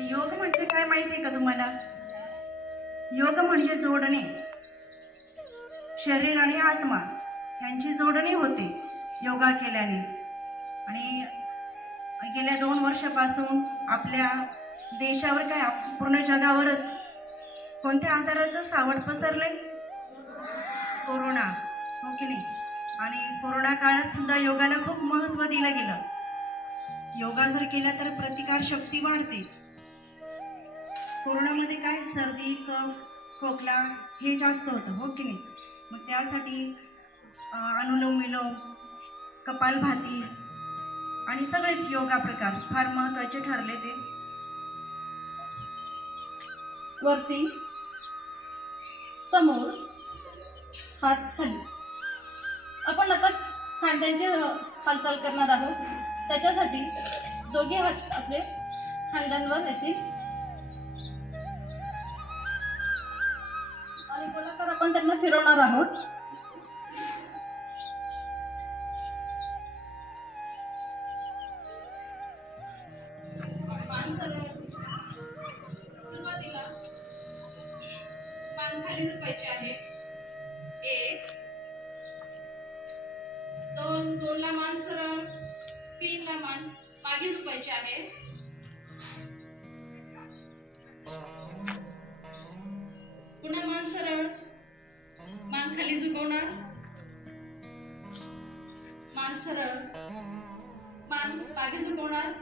योग म्हणजे काय माहिती आहे का तुम्हाला? योग म्हणजे जोडणे. शरीर आणि आत्मा यांची जोडणी होते योगा केल्याने. आणि गेल्या 2 वर्षापासून आपल्या देशावर काय पूर्ण जगावरच कोणत्या आजाराचं सावट पसरलंय? कोरोना, हो की नाही? आणि कोरोना काळात सुद्धा योगाला खूप महत्त्व दिलं गेलं. योगा जर केला तर प्रतिकार शक्ती वाढते. कोरोनामध्ये काय सर्दी, कफ, खोकला हे जास्त होतं, हो की नाही? मग त्यासाठी अनुलोम विलोम, कपालभाती आणि सगळेच योगा प्रकार फार महत्त्वाचे ठरले. ते वरती, समोर, हात खाली. आपण आता खांद्यांची हालचाल करणार आहोत. त्याच्यासाठी दोघे हात आपले खांद्यांवर येतील आणि गोलाकार आपण त्यांना फिरवणार आहोत. मान सरळ. सुरुवातीला मान खाली झुकायची आहे. 1 2 ला मान सरळ. 3 ला मान मागे झुकायची आहे. पुन्हा मान सरळ. मान खाली झुकवणार. मान सरळ. मान मागे झुकवणार.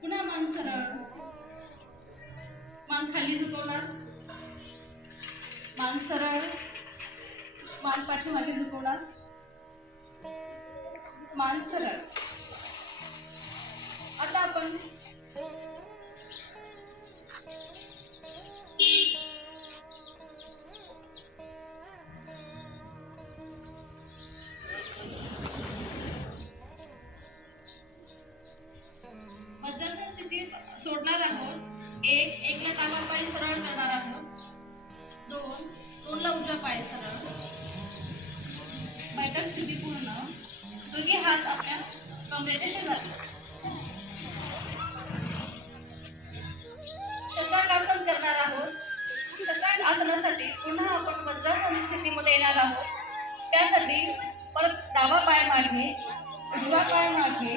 पुन्हा मान सरळ. मान खाली झुकवणार. मान सरळ. मान पाठीमागे झुकवणार. मान सरळ. आता आपण वज्रासन स्थितीत सोडणार आहोत. 1 ला डावा पाय सरळ करणार आहोत. 2 ला उजवा पाय सरळ. बैठक स्थिती पूर्ण. दोघे हात आपल्या कमरेच्या शेजारी. शशांक आसन करणार आहोत. शशांक आसनासाठी पुन्हा आपण वज्रासन स्थितीमध्ये येणार आहोत. त्यासाठी परत डावा पाय मागे, उजवा पाय मागे.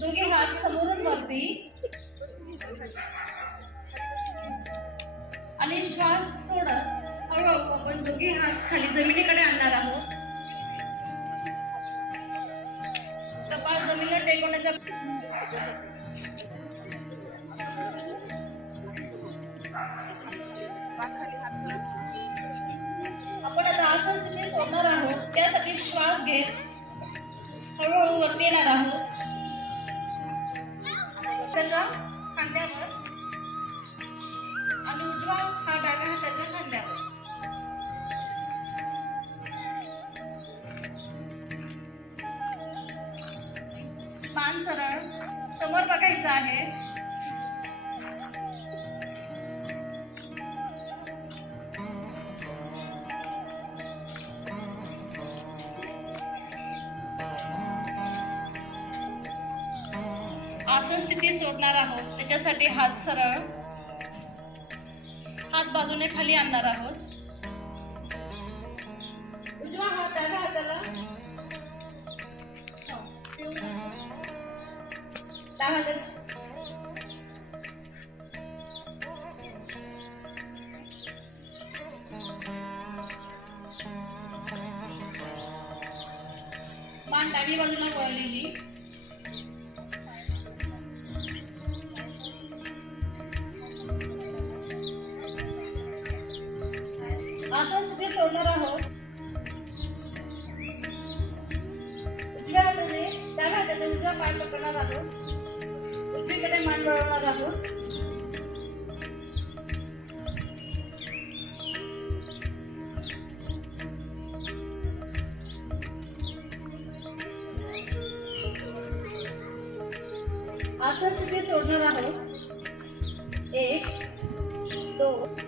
दोघे हात समोरून वरती आणि श्वास सोडत हळूहळू आपण दोघे हात खाली जमिनीकडे आणणार आहोत. कपाळ जमिनीला टेकवण्याचा आपण आता आसन स्थिती सोडणार आहोत. त्यासाठी श्वास घेत हळूहळू वरती येणार आहोत. त्याच्या खांद्यावर आणि उजवा हा डाव्या हाताच्या खांद्यावर. मान सरळ. समोर बघायचं आहे. आसन स्थिती सोडणार आहोत. त्याच्यासाठी हात सरळ. हात बाजूने खाली आणणार आहोत. उजवा हात डाव्या हाताला डाव्या हातात मान डावी बाजूला वळलेली. आसन स्थिती सोडणार आहोत. उजव्या हाताने डाव्या हाताने उजवा पाय पकडणार आहोत. उजवीकडे मान वळवणार आहोत. आसन स्थिती सोडणार आहोत. 1 2